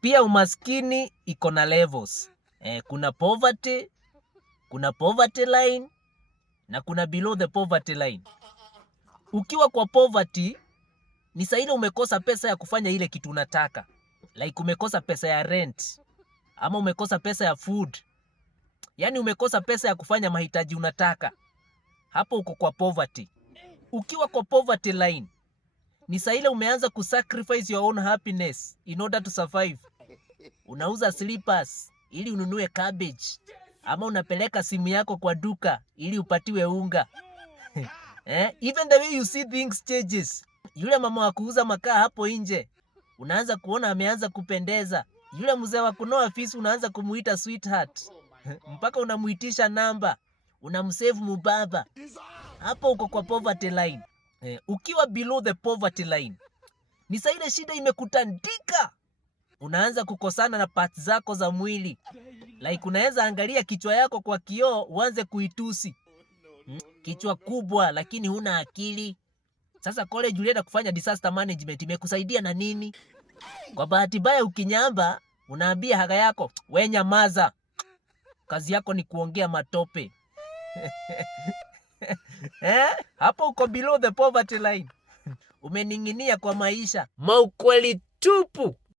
Pia umaskini iko na levels. Kuna poverty line na kuna below the poverty line. Ukiwa kwa poverty ni saa ile umekosa pesa ya kufanya ile kitu unataka. Like umekosa pesa ya rent ama umekosa pesa ya food. Yaani umekosa pesa ya kufanya mahitaji unataka. Hapo uko kwa poverty. Ukiwa kwa poverty line ni saa ile umeanza kusacrifice your own happiness in order to survive. Unauza slippers ili ununue cabbage ama unapeleka simu yako kwa duka ili upatiwe unga. Even the way you see things changes. Yule mama wa kuuza makaa hapo nje unaanza kuona ameanza kupendeza. Yule mzee wa kunoa fisi unaanza kumuita sweetheart. Mpaka unamuitisha namba, unamsave mubaba. Hapo uko kwa poverty line. Ukiwa below the poverty line ni saa ile shida imekutandika. Unaanza kukosana na parts zako za mwili. Like unaweza angalia kichwa yako kwa kioo uanze kuitusi. Kichwa kubwa lakini huna akili. Sasa college ulienda kufanya disaster management imekusaidia na nini? Kwa bahati mbaya ukinyamba unaambia haga yako, we nyamaza. Kazi yako ni kuongea matope. Hapo uko below the poverty line. Umening'inia kwa maisha. Maukweli tupu.